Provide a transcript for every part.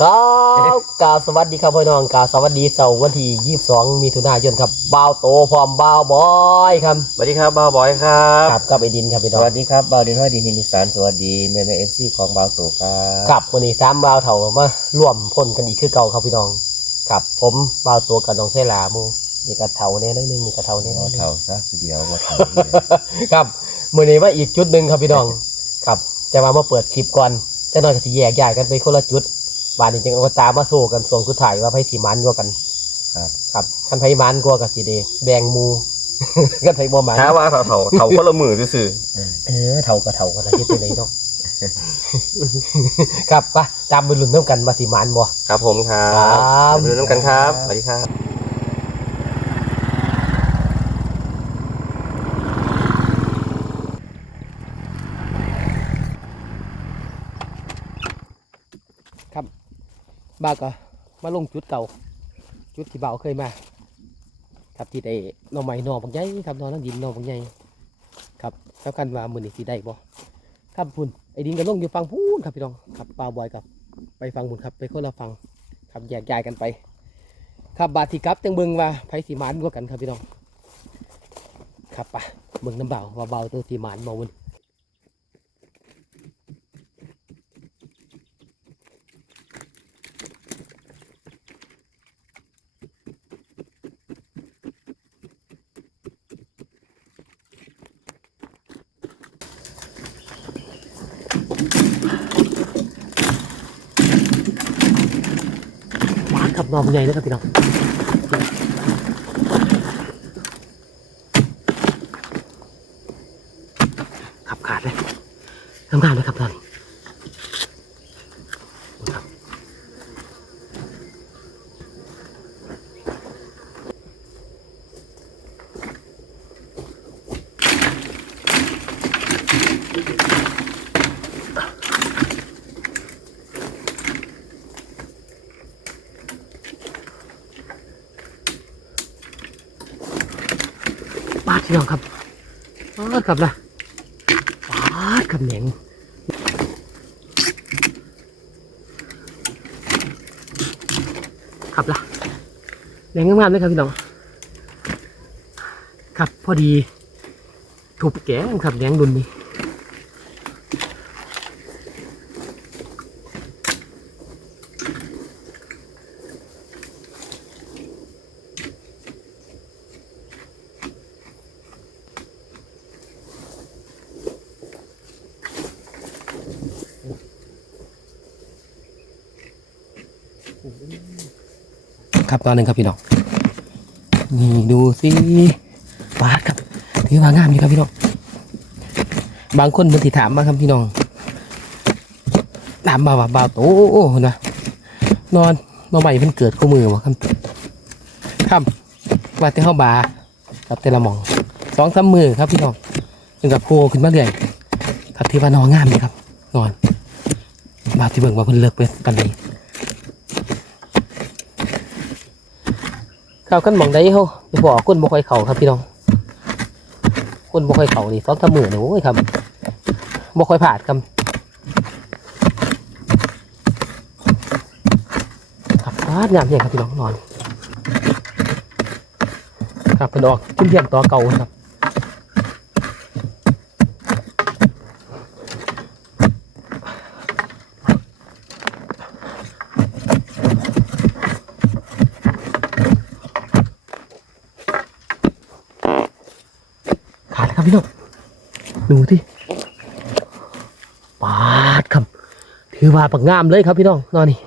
ครับกราบสวัสดีครับพี่น้องกราบสวัสดีเสาร์วันที่ 22มีถุนายนครับบ่าวโตพร้อมบ่าวบอยครับสวัสดีครับบ่าวบอยครับครับกับไอ้ดินครับพี่สน้องวัสดีครับบ่าวดินห้อยดินนิสานสวัสดีแม่แม่เอฟซีของบ่าวโตครับครับวันนี้สามบ่าวเถามาร่วมพ่นกันอีกคือเก่าครับพี่น้องครับผมบ่าวโตกับน้องเสลาหมูนี่กระเทาเนี่ยนิดนึงนี่กระเทาเนี่ยบ่นิดนึง เท่าซะทีเดียวบ่เท่าครับมื่อนี้ว่าอีกจุดหนึ่งครับพี่น้อง ครับ จะมามาเปิดคลิปก่อนจะน้อยก็สิแยกย้ายกันไปคนละจุด บานนี้จึงเอาตามมาสู้กันส่งสุดท้ายว่าไผสีมันกว่ากัน ครับ ครับคันไผมันกว่ากับสีเดแบ่งหมู กันไผบ่มันถ้าว่าเถาเถาเถาคนละมือซื่อเออเท่ากับเท่ากันนะที่เป็นไรเนาะ ครับไปตามไปลุ้นน้ำกันว่าสีมันบ่ ๆครับผมครัครับบไปดูน้ำกันครับสวัสดีครับ บ้าก็มาลงจุดเก่า จุดที่บ่าวเคยมาครับที่ได้นอไม้หน่อบางใหญ่ครับนอนั่งดินน่อบางใหญ่ครับแล้วกันว่ามือนี้สิได้บ่ครับพุ่นไอ้ดินก็ลงอยู่ฟังพูนครับพี่น้องครับปลาบอยกับ ไปฟังพุ่นครับไปคนละฟังครับแยกย้ายกันไป ครับบาดที่กับจังเบิงว่าไผสิมานกว่ากันครับพี่น้อง ครับไปเบิงน้ำเบาว่าเบาตัวสิมานบ่วุ่นมาขัน อมใหญ่เลยครับพี่น้องขับขาดเลยทำงานเลยครับตอน พี่น้องครับป๊าดครับนะป๊าดครับเหนียงครับละเหนียงงามๆเลยครับพี่น้องครับพอดีถูกแกงครับเหนียงดุนนี้ ครับตอนหนึ่งครับพี่น้องนี่ดูสิปาดครับถือว่างามอยู่ครับพี่น้องบางคนมันติถามมาครับพี่น้องถามมาว่าบ่าวโตนะนอนมาใหม่มันเกิดข้อมือวะครับครับว่าแต่เข้าบาครับแต่ละหมองสองสามมือครับพี่น้องถึงกับโผล่ขึ้นมาเรื่อยครับที่ว่านอนงามเลยครับ นอนบาที่เบิ่งว่าเพิ่นเลิกไปปันใด เข้ากันมองได้เฮาไปบอกคนบ่ค่อยเข่าครับพี่น้องคนบ่ค่อยเข่านี่ซ้อมทำมือนี่โอ้ยครับบ่ค่อยผ่านครับครับฟาดงามเนี่ยครับพี่น้องนอน ครับเป็นออกขึ้นเทียมต่อเก่าครับขาดแล้ว ครับพี่น้องดูที่ปาดครับ ถือว่าปักงามเลยครับพี่น้องนอนนี่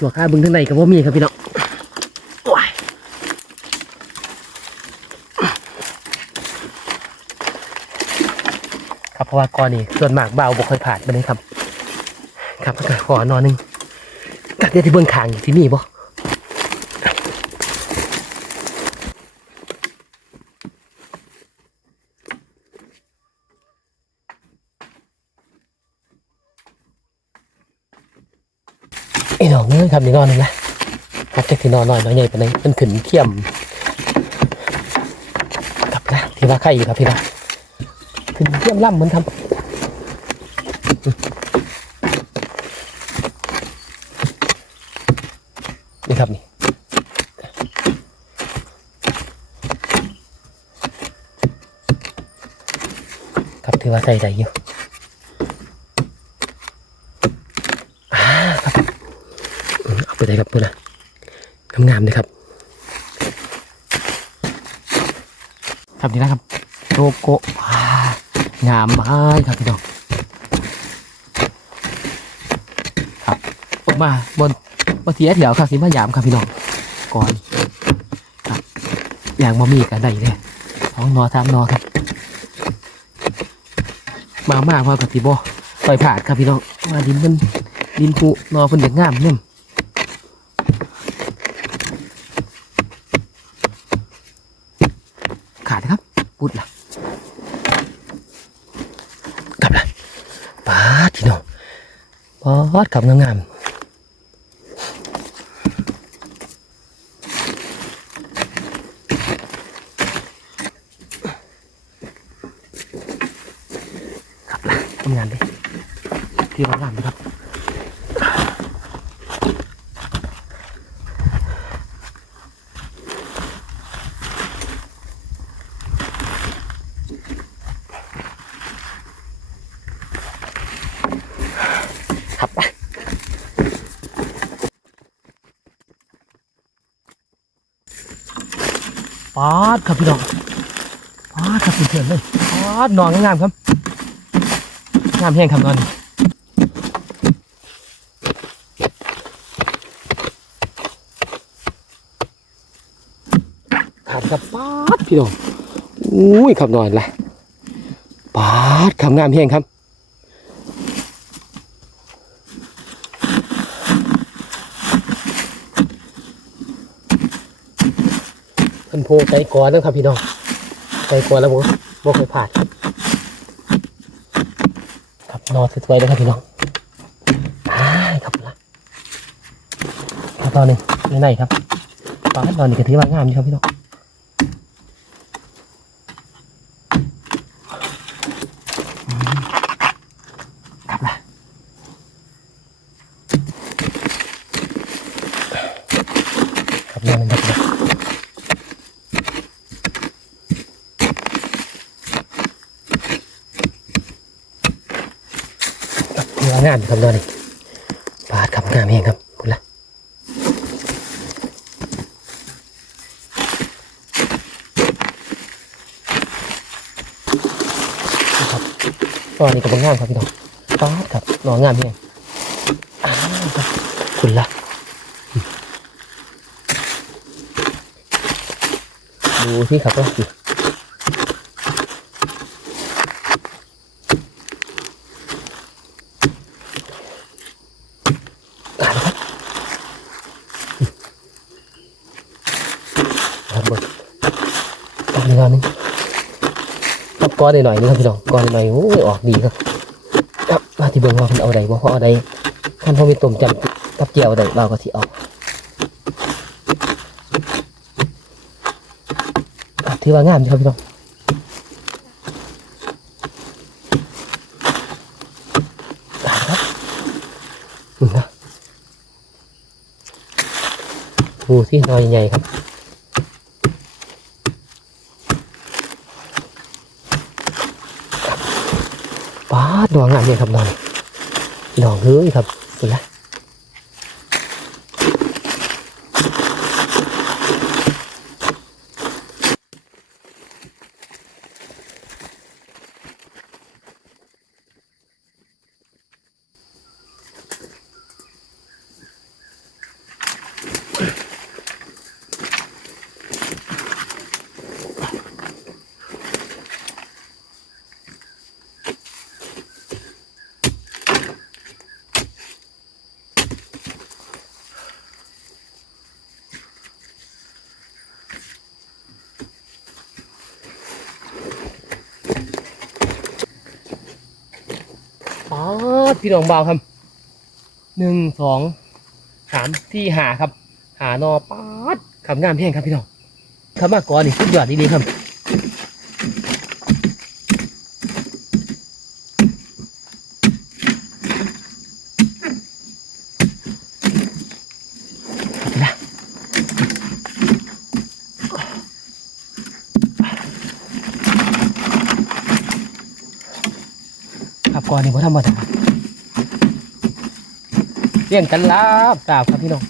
ตัวข้าบึงทั้งในกับว่ามีครับพี่น้องครับเพราะว่าก้อนนี่ส่วนมากเบาบ่ค่อยผ่านไปเลยครับ ครับก็ขอนอนหนึงกัดเดี๋ยวที่เบื้องขางอยู่ที่นี่บ่ ไอ้น้องเอ้ยครับนี่นอนหนึงนะครับจะที่นอนน้อยน้อยใหญ่ไปไหนใดมันขึ้นเทียมครับนะที่ว่าไข่อยู่ครับพี่นะขึ้นเทียมล่ำเหมือนทำนี่ครับนี่ครับถือว่าใส่ใจอยู่อ่าครับ อืมเอาไปเลยครับเพื่อนนะงามๆเลยครับ ครับนี่นะครับโลโก้งามมากครับพี่น้องครับออกมาบนบนเสียแถวครับสิมายามครับพี่น้องก่อนครับอย่างมามีกันได้เลยสองนอสามนอครับ มามากพอกติโบปล่อยผ่านครับพี่น้องมาดินมันดินผูนอเพิ่นเด็กงามเนี่ยขาดนะครับปุดล่ะกลับละปาด พี่น้องบอดขับงามๆขับละทำงานดิที่ว่างามนะครับ ครับปาดครับพี่น้องปาดครับเพื่อนเลยปาดนอนงามๆครับงามแห้งครับนอนครับครับปาดพี่น้องอุ้ยครับนอนละปาดครับงามแห้งครับ เพิ่นโพใจก่อนะครับพี่น้องใจก่อแล้วผมบ่เคยผ่านครับนอนสวยๆเลยครับพี่น้องไปครับละตอนหนึ่งในไหนครับตอนนอนนี่ก็ถือว่างามอยู่ครับพี่น้องอืมครับละครับนอนหนึ่งครับพี่น้อง เนื้องาม ครับตอนนี้ปาดครับงามเองครับคุณละครับตอนนี้ก็เป็นงามครับพี่น้องปาดครับหนองามเองคุณละดูที่ครับว่าสิ อ่านครับครับเบิดออกในงานนี้ครับ ก้อนหน่อยๆนี่ครับพี่น้องก้อนหน่อยๆโอ้ยออกดีครับครับมาที่เบิ่งว่ามันเอาใดบ่เพราะเอาใดท่านพอมีต้มจำกับเจียวใดเราก็สิเออะถือว่างามครับพี่น้องอ่านครับอืมนะดูสินอยใหญ่ครับ ป้าดดวงงามเลยครับนอนดอกเฮ้ยครับสุดละป้าด พี่น้องบ่าวครับหนึ่งสองสามที่หาครับ หานอปาดคำงามแห้งครับพี่น้องคำมากก่อนนี่สุดยอดดีๆครับนะครับก่อนนี่ผมธรรมดา เลี้ยงกันลาบกราบครับพี่น้อง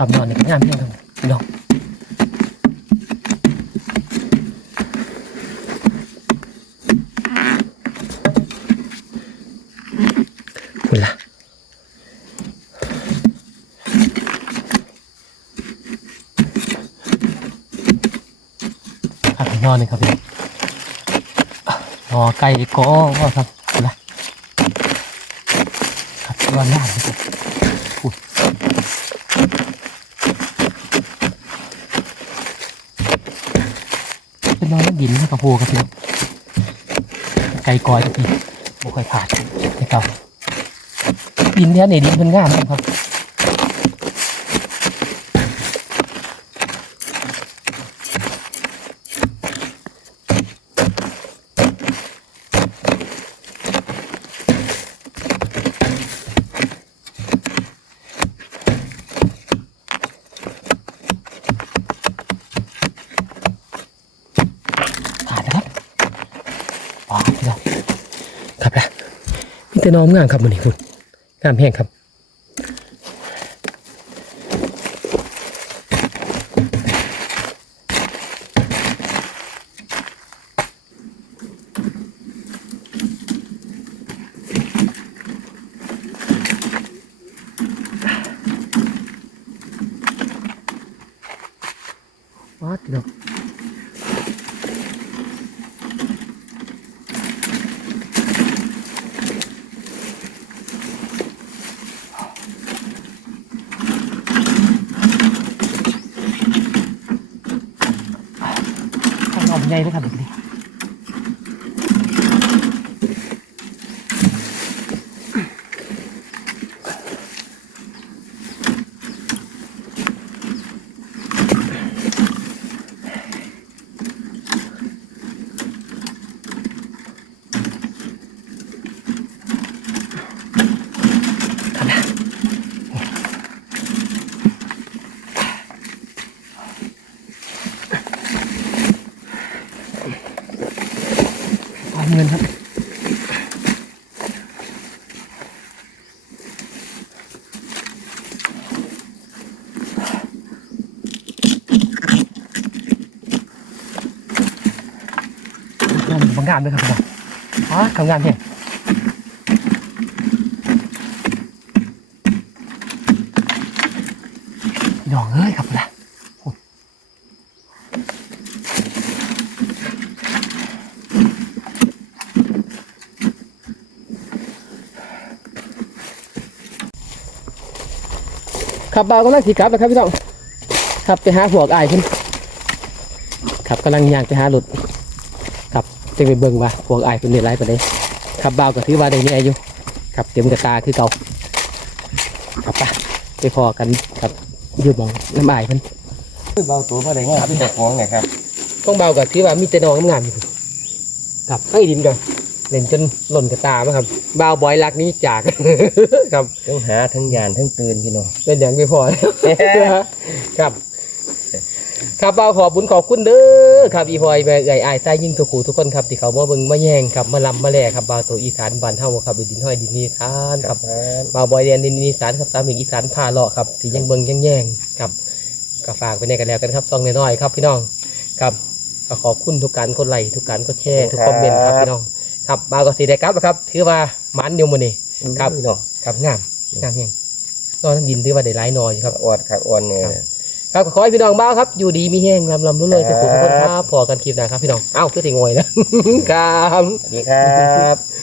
ขับนอนในงามเพียงครับพี่น้องคุณล่ะครับนอนเลยครับพี่นอไก่ก็ครับคุณล่ะครับนอนยากเลยครับอุ้ยเป็นน อนน้ำดินนะครับโพครับพี่ไก่กอยครับพี่บ่ค่อยผ่านนะครับดินแท้ในดินเป็นงามครับ ผ่านแล้วครับว้าวพี่น้องครับนะมี แต่น้อมงามครับมันนี่คุณงามแห้งครับ ว้าวพี่น้อง ใหญ่นอกเป็นไงด้วยครับานบางงานด้วยครับพี่น้องอ๋อทำงานเนี่ยพี่น้องเอ้ยครับนะขับเบากำลังขี่กลับนะครับพี่น้องขับไปหาหัวกอายขึ้นขับกำลังยางไปหาหลุด จะไปเบิ่งว่าหัวกอายเป็นเดือดไรไปเลยขับเบาก็ถือว่าได้แน่อยู่ขับเต็มกระตาคือเก่าขับไปไปพอกันกับยืดมองน้ำอายเพิ่นเบาตัวพอได้งามแต่ของไงครับต้องเบาก็ถือว่ามีแต่นองงามๆอยู่ครับให้ดินก่อนเล่นจนหล่นกระตามั้งครับเบาบอยรักนี้จากครับทั้งหาทั้งยานทั้งตื่นพี่น้องเป็นอย่างไม่พอแล้วครับ ครับบ่าวขอบบุญขอบคุณเด้อครับอีพลอยแม่ใหญ่อายใต้ยิ่งทุกขู่ทุกคนครับที่เขามาเบิ่งมาแย่งครับมาลำมาแลครับบ่าวตัวอีสานบ้านเฮาครับดินห้อยดินนี้ทานครับบ่าวบอยเรียนดินอีสานครับสามหมิงอีสานพาเลาะครับที่ยังเบิ่งยังแย่งครับก็ฝากไปในกันแล้วกันครับซองน้อยๆครับพี่น้องครับก็ขอบคุณทุกการกดไลค์ทุกการกดแชร์ทุกคอมเมนต์ครับพี่น้องครับบ่าวก็สิได้กลับแล้วครับถือว่าหมันเดียวมื้อนี้ครับพี่น้องครับงามงามแฮงนอนดินถือว่าได้หลายหนออยู่ครับอวดครับอวดเนี่ย ครับขอให้พี่น้องบ้างครับ อยู่ดีมีแห้งลำลำรู้เลยทุกคนทุกคนครับพอกันคลิปหนะครับพี่น้องเอ้าคือติงอยแล้วครับ สวัสดีครับ